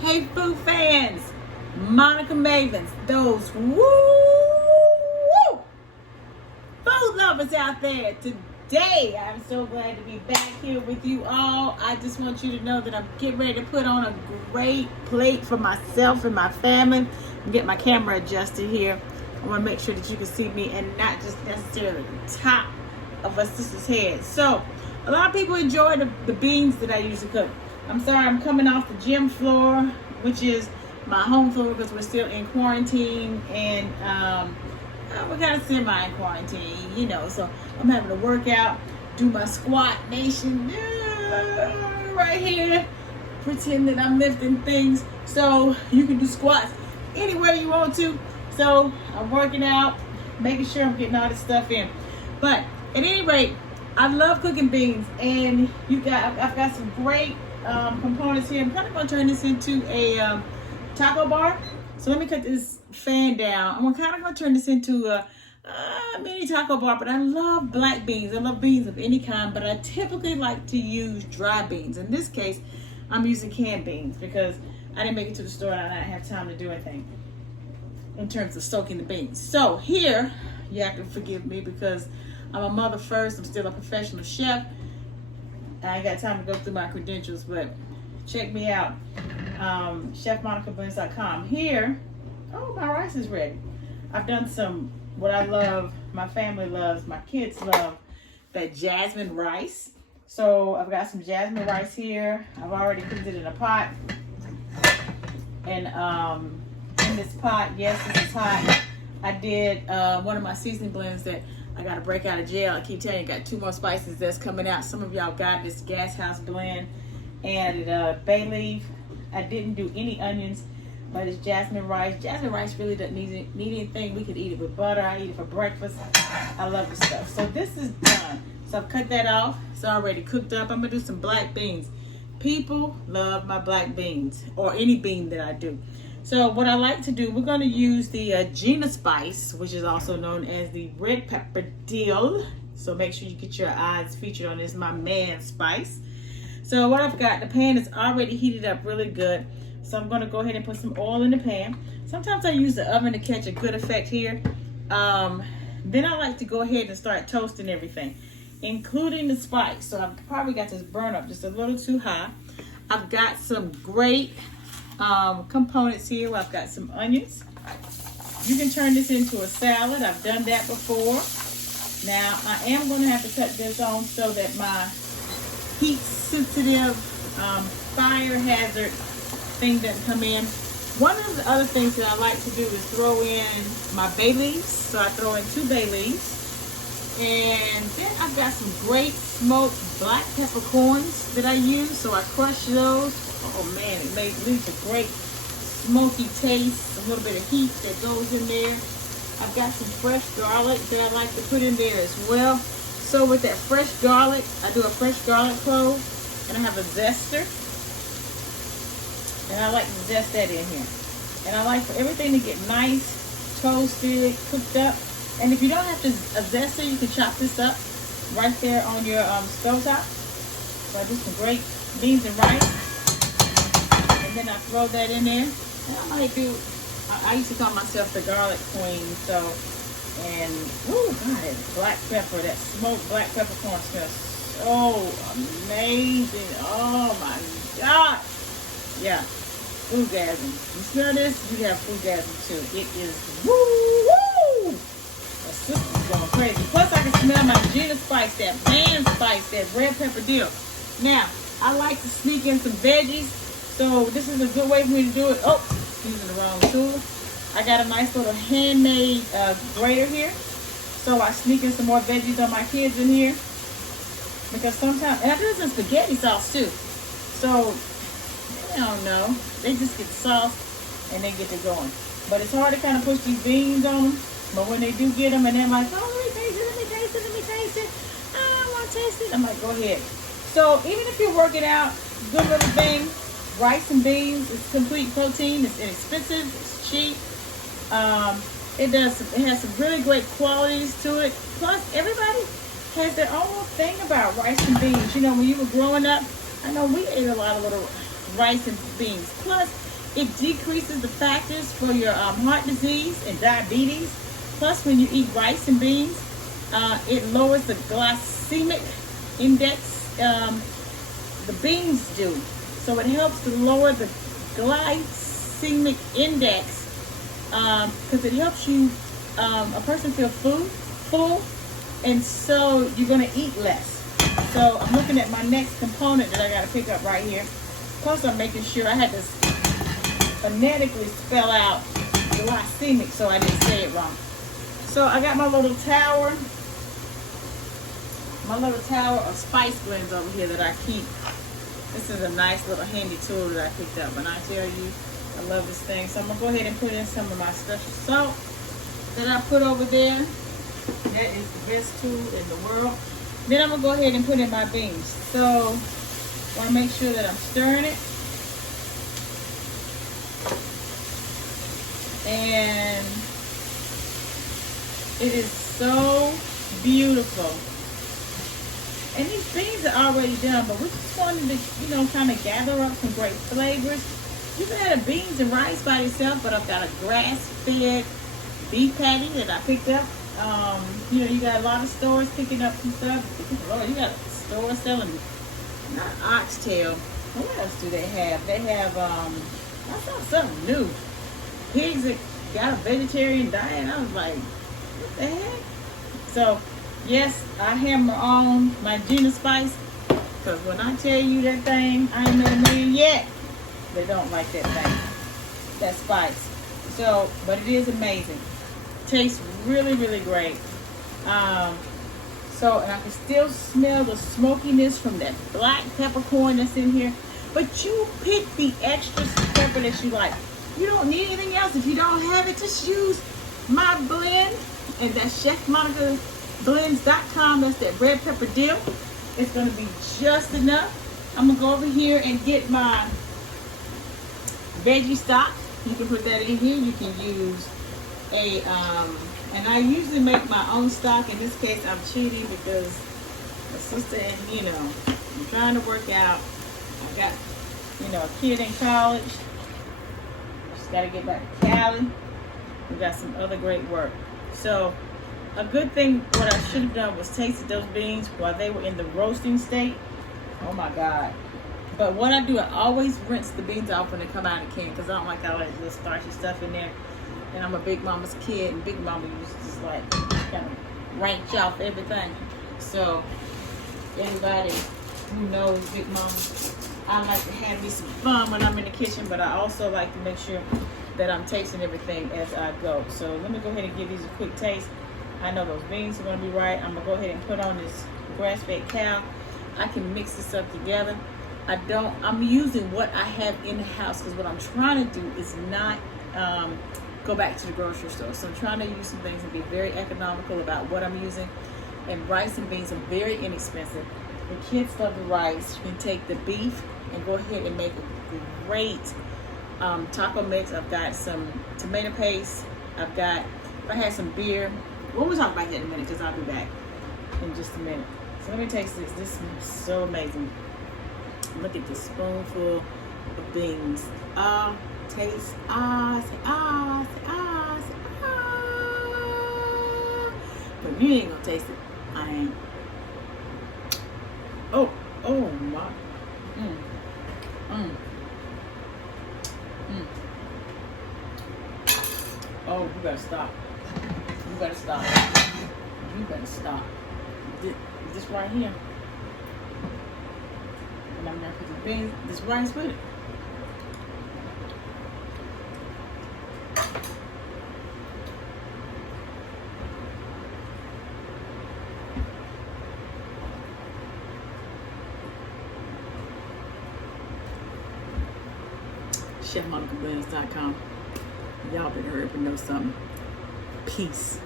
Hey, food fans, Monica Mavens, those food lovers out there. Today, I'm so glad to be back here with you all. I just want you to know that I'm getting ready to put on a great plate for myself and my family. I'm getting my camera adjusted here. I want to make sure that you can see me and not just necessarily the top of a sister's head. So, a lot of people enjoy the beans that I usually cook. I'm sorry, I'm coming off the gym floor, which is my home floor because we're still in quarantine and we're kind of semi in quarantine, you know. So I'm having to work out, do my squat nation right here, pretend that I'm lifting things so you can do squats anywhere you want to. So I'm working out, making sure I'm getting all this stuff in. But at any rate, I love cooking beans, and I've got some great components here. I'm kind of going to turn this into a taco bar. So let me cut this fan down. I'm kind of going to turn this into a mini taco bar, but I love black beans. I love beans of any kind, but I typically like to use dry beans. In this case, I'm using canned beans because I didn't make it to the store and I didn't have time to do anything in terms of soaking the beans. So here, you have to forgive me because I'm a mother first. I'm still a professional chef. I ain't got time to go through my credentials, but check me out. ChefMonicaBlends.com. Here, oh, my rice is ready. I've done some, what I love, my family loves, my kids love, that jasmine rice. So I've got some jasmine rice here. I've already cooked it in a pot. And in this pot, yes, this is hot. I did one of my seasoning blends that I got to break out of jail. I keep telling you, got 2 more spices that's coming out. Some of y'all got this Gas House blend and bay leaf. I didn't do any onions, but it's jasmine rice. Jasmine rice really doesn't need anything. We could eat it with butter. I eat it for breakfast. I love the stuff. So this is done. So I've cut that off. It's already cooked up. I'm going to do some black beans. People love my black beans or any bean that I do. So what I like to do, we're going to use the Gina spice, which is also known as the red pepper dill. So make sure you get your eyes featured on this, my man spice. So what I've got, the pan is already heated up really good. So I'm going to go ahead and put some oil in the pan. Sometimes I use the oven to catch a good effect here. Then I like to go ahead and start toasting everything, including the spice. So I've probably got this burn up just a little too high. I've got some great components here. I've got some onions. You can turn this into a salad. I've done that before. Now I am going to have to cut this on so that my heat sensitive fire hazard thing doesn't come in. One of the other things that I like to do is throw in my bay leaves. So I throw in 2 bay leaves. And then I've got some great smoked black peppercorns that I use. So I crush those. Oh man, it leaves a great smoky taste, a little bit of heat that goes in there. I've got some fresh garlic that I like to put in there as well. So with that fresh garlic, I do a fresh garlic clove, and I have a zester. And I like to zest that in here. And I like for everything to get nice, toasted, cooked up. And if you don't have to a zester, you can chop this up right there on your stove top. So I do some great beans and rice. And then I throw that in there. And I might do, I used to call myself the garlic queen. So, and, oh God, that black pepper, that smoked black peppercorn smells so amazing. Oh my God. Yeah, foodgasm. You smell this? You have foodgasm too. It is woo. My sister's going crazy. Plus I can smell my Gina spice, that man spice, that red pepper dill. Now, I like to sneak in some veggies. So this is a good way for me to do it. Oh, using the wrong tool. I got a nice little handmade grater here. So I sneak in some more veggies on my kids in here. Because sometimes, and I do some spaghetti sauce too. So, I don't know. They just get sauce and they get to going. But it's hard to kind of push these beans on them. But when they do get them and they're like, oh, let me taste it. I want to taste it. I'm like, go ahead. So even if you're working out, good little thing. Rice and beans, it's complete protein, it's inexpensive, it's cheap. It has some really great qualities to it. Plus, everybody has their own thing about rice and beans. You know, when you were growing up, I know we ate a lot of little rice and beans. Plus, it decreases the factors for your heart disease and diabetes. Plus, when you eat rice and beans, it lowers the glycemic index. The beans do. So it helps to lower the glycemic index because it helps you, a person feel full, and so you're going to eat less. So I'm looking at my next component that I got to pick up right here. Plus, I'm making sure I had to phonetically spell out glycemic so I didn't say it wrong. So I got my little tower of spice blends over here that I keep. This is a nice little handy tool that I picked up. And I tell you, I love this thing. So I'm going to go ahead and put in some of my special salt that I put over there. That is the best tool in the world. Then I'm going to go ahead and put in my beans. So I want to make sure that I'm stirring it. And it is so beautiful. And these beans are already done, but we just wanted to, kind of gather up some great flavors. You can have the beans and rice by itself, but I've got a grass-fed beef patty that I picked up. You got a lot of stores picking up some stuff. Lord, you got stores selling, not oxtail. What else do they have? They have, I saw something new. Pigs that got a vegetarian diet. I was like, what the heck? So, yes, I hammer on my Gina Spice, because when I tell you that thing, I ain't met a man yet they don't like that thing, that spice. So, but it is amazing. Tastes really, really great. So, and I can still smell the smokiness from that black peppercorn that's in here. But you pick the extra pepper that you like. You don't need anything else. If you don't have it, just use my blend, and that's ChefMonicaBlends.com. That's that red pepper dip. It's going to be just enough. I'm going to go over here and get my veggie stock. You can put that in here. You can use and I usually make my own stock. In this case, I'm cheating because my sister and, I'm trying to work out. I've got, a kid in college. Just got to get back to Cali. We got some other great work. So, a good thing, what I should have done was tasted those beans while they were in the roasting state. Oh my God. But what I do, I always rinse the beans off when they come out of the can, because I don't like all that little starchy stuff in there. And I'm a Big Mama's kid, and Big Mama used to just like kind of ranch off everything. So, anybody who knows Big Mama, I like to have me some fun when I'm in the kitchen, but I also like to make sure that I'm tasting everything as I go. So let me go ahead and give these a quick taste. I know those beans are going to be right. I'm going to go ahead and put on this grass-fed cow. I can mix this up together. I'm using what I have in the house, because what I'm trying to do is not go back to the grocery store. So I'm trying to use some things and be very economical about what I'm using. And rice and beans are very inexpensive. The kids love the rice. You can take the beef and go ahead and make a great taco mix. I've got some tomato paste. I had some beer. We'll talk about that in a minute, because I'll be back in just a minute. So let me taste this. This is so amazing. Look at this spoonful of beans. Taste. Say ah. But you ain't gonna taste it. I ain't. Oh my. Oh, you better stop. You better stop. This right here. And I'm gonna put the beans, this rice with it. ChefMonicaBlends.com. Y'all better hurry up and know something. Peace.